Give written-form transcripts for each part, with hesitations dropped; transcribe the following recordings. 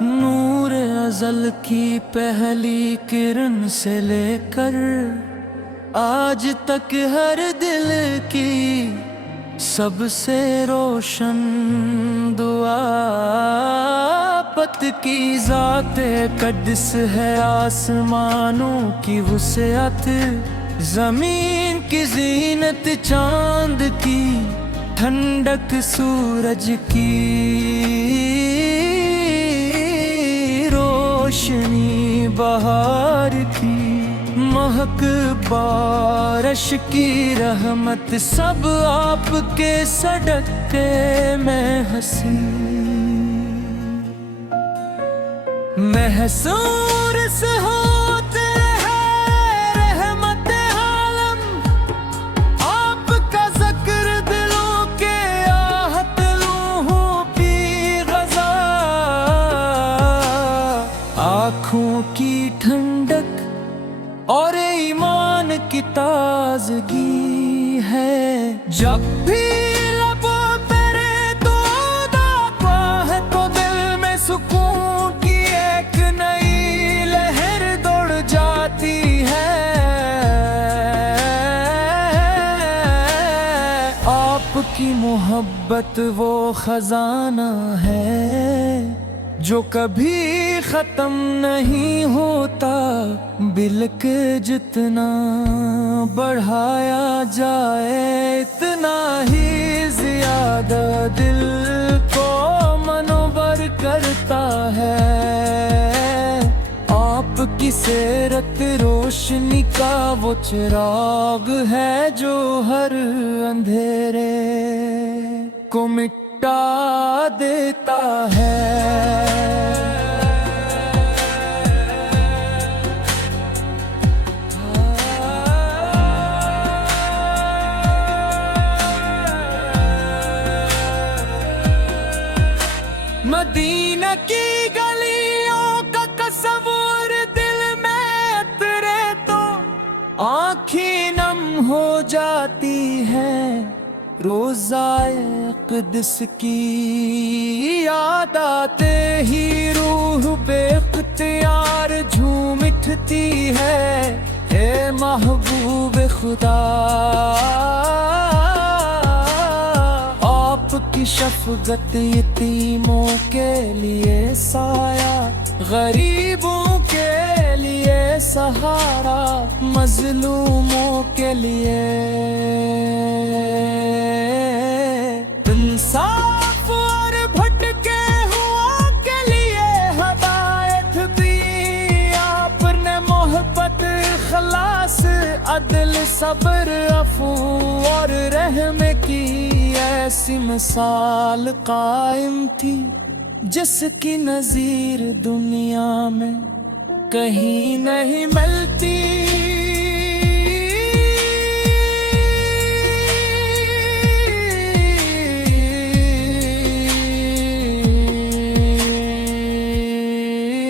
نور ازل کی پہلی کرن سے لے کر آج تک ہر دل کی سب سے روشن دعا پت کی ذات قدس ہے، آسمانوں کی وسعت، زمین کی زینت، چاند کی ٹھنڈک، سورج کی روشنی، بہار کی مہک، بارش کی رحمت، سب آپ کے صدقے میں ہنسی محصور سے ہوتے ہیں رحمت عالم، آپ کا ذکر دلوں کے آہت روحوں کی غذا، آنکھوں کی ٹھنڈک اور ایمان کی تازگی ہے، جب بھی لبوں تیرے دعا دعا ہے تو دل میں سکون کی ایک نئی لہر دوڑ جاتی ہے، آپ کی محبت وہ خزانہ ہے جو کبھی ختم نہیں ہوتا، بلک جتنا بڑھایا جائے اتنا ہی زیادہ دل کو منور کرتا ہے، آپ کی سیرت روشنی کا وہ چراغ ہے جو ہر اندھیرے کو مٹا دیتا ہے۔ مدینہ کی گلیوں کا تصور دل میں اترے تو آنکھیں نم ہو جاتی ہیں، روضائے اقدس کی یاد آتے ہی روح بے اختیار جھوم اٹھتی ہے، اے محبوب خدا آپ کی شفقت یتیموں کے لیے سایہ، غریبوں کے لیے سہارا، مظلوموں کے لیے انصاف اور بھٹکے ہوا کے لیے ہدایت دی، آپ نے محبت، اخلاص، عدل، صبر، عفو اور رحم کی ایسی مثال قائم تھی جس کی نظیر دنیا میں کہیں نہیں ملتی،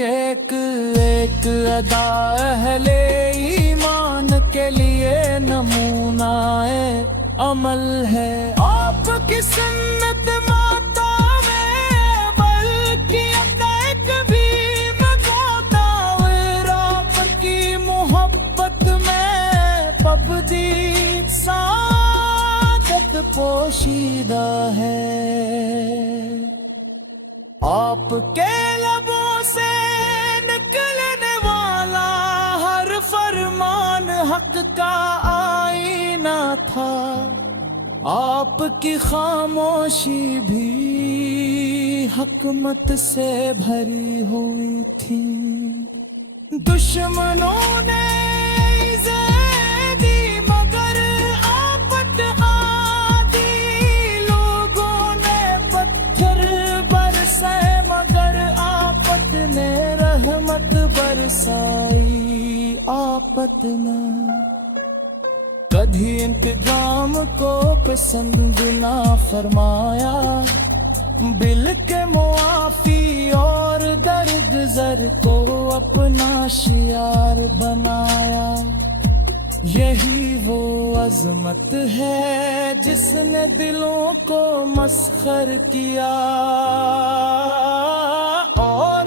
ایک ایک ادا اہل ایمان کے لیے نمونہ عمل ہے، آپ کی سنت ماتا میں بلکہ ایک بھی مگوتا، آپ کی محبت میں پبدی سعادت پوشیدہ ہے، آپ کے لبوں سے نکلنے والا ہر فرمان حق کا آئینہ تھا، آپ کی خاموشی بھی حکمت سے بھری ہوئی تھی، دشمنوں نے ایزے دی مگر آفت آدی، لوگوں نے پتھر برسائے مگر آفت نے رحمت برسائی، آفت نے کبھی انتظام کو پسند نہ فرمایا، بل کے معافی اور درگزر کو اپنا شعار بنایا، یہی وہ عظمت ہے جس نے دلوں کو مسخر کیا اور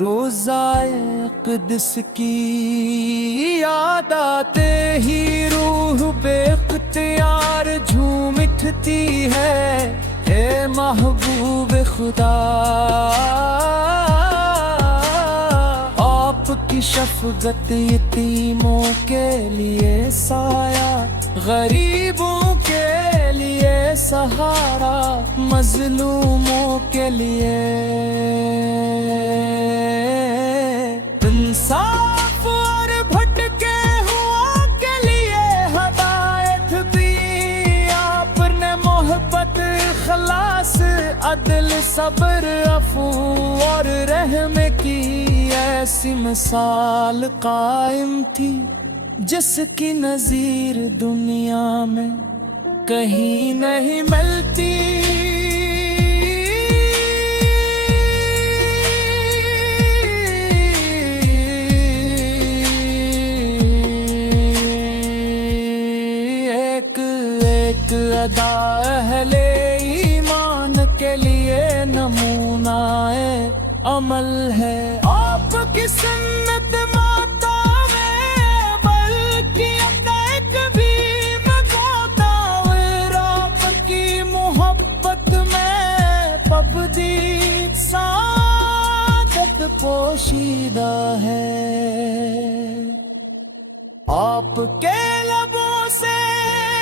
روزائے قدس کی یاد آتے ہی روح بے اختیار جھوم اٹھتی ہے، اے محبوب خدا آپ کی شفقت یتیموں کے لیے سایہ، غریبوں کے لیے سہارا، مظلوموں کے لیے انصاف اور بھٹکے ہوا کے لیے ہدایت دی۔ آپ نے محبت، اخلاص، عدل، صبر، عفو اور رحم کی ایسی مثال قائم تھی جس کی نظیر دنیا میں کہیں نہیں ملتی۔ ایک ایک ادا اہل ایمان کے لیے نمونہ عمل ہے، آپ کی سنت ماتا میں بلکہ ایک بھی مگوتا، آپ کی محبت میں پبدی سعادت پوشیدہ ہے۔ آپ کے لبوں سے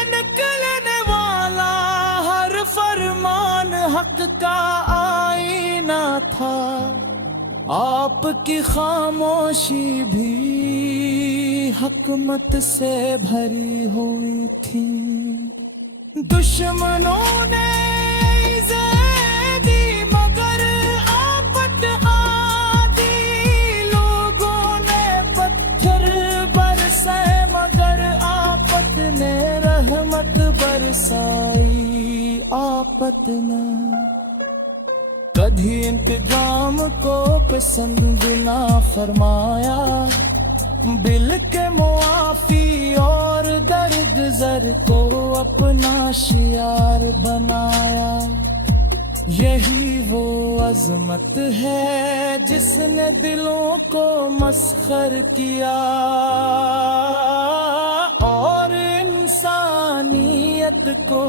نکلنے والا ہر فرمان حق کا آئینہ تھا، آپ کی خاموشی بھی حکمت سے بھری ہوئی تھی۔ دشمنوں نے ایذے دی مگر آفت آدی، لوگوں نے پتھر برسے مگر آفت نے رحمت برسائی، آفت نے کبھی انتقام کو پسند نہ فرمایا، بل کے معافی اور درد زر کو اپنا شعار بنایا۔ یہی وہ عظمت ہے جس نے دلوں کو مسخر کیا اور انسانیت کو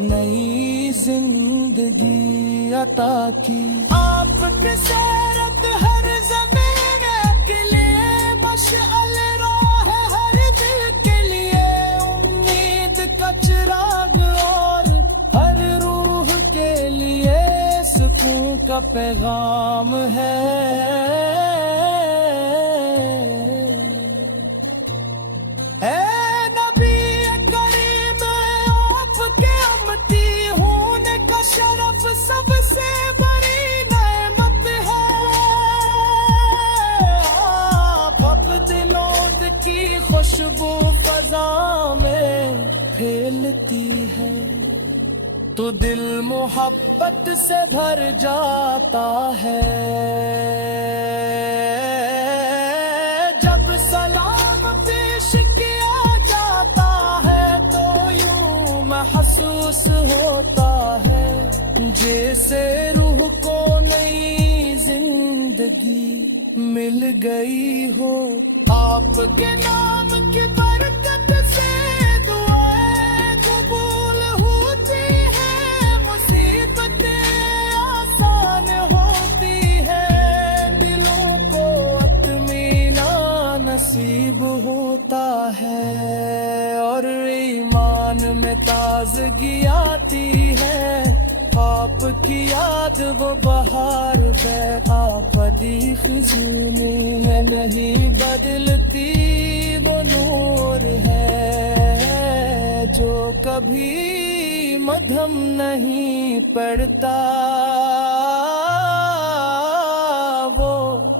نئی زندگی عطا کی۔ آپ کی سیرت ہر زمین کے لیے مشعل راہ، ہر دل کے لیے امید کا چراغ اور ہر روح کے لیے سکون کا پیغام ہے۔ شرف سب سے بڑی نعمت ہے، آپ دلوں کی خوشبو فضا میں پھیلتی ہے تو دل محبت سے بھر جاتا ہے۔ جب سلام پیش کیا جاتا ہے تو یوں محسوس ہوتا ہے جیسے روح کو نئی زندگی مل گئی ہو۔ آپ کے نام کی برکت سے دعائیں قبول ہوتی ہیں، مصیبتیں آسان ہوتی ہیں، دلوں کو اطمینان نصیب ہوتا ہے اور ایمان میں تازگی آتی ہے۔ آپ کی یاد وہ بہار بے آپدی خزاں میں نہیں بدلتی، وہ نور ہے جو کبھی مدھم نہیں پڑتا، وہ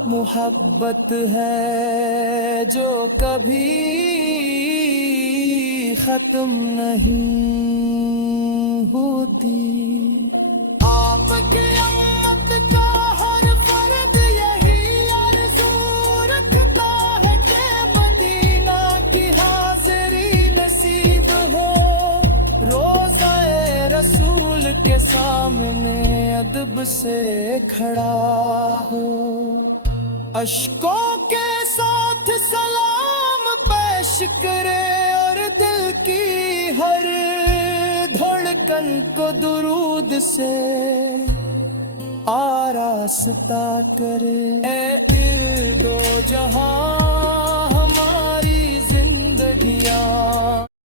محبت ہے جو کبھی ختم نہیں ہوتی۔ آپ کی امت کا ہر فرد یہی آرزو رکھتا ہے کہ مدینہ کی حاضری نصیب ہو، روضہ رسول کے سامنے ادب سے کھڑا ہو۔ اشکوں کے ساتھ سلام پیش کرے اور دل کی ہر دھڑکن کو درود سے آراستہ کرے. اے ارد و جہاں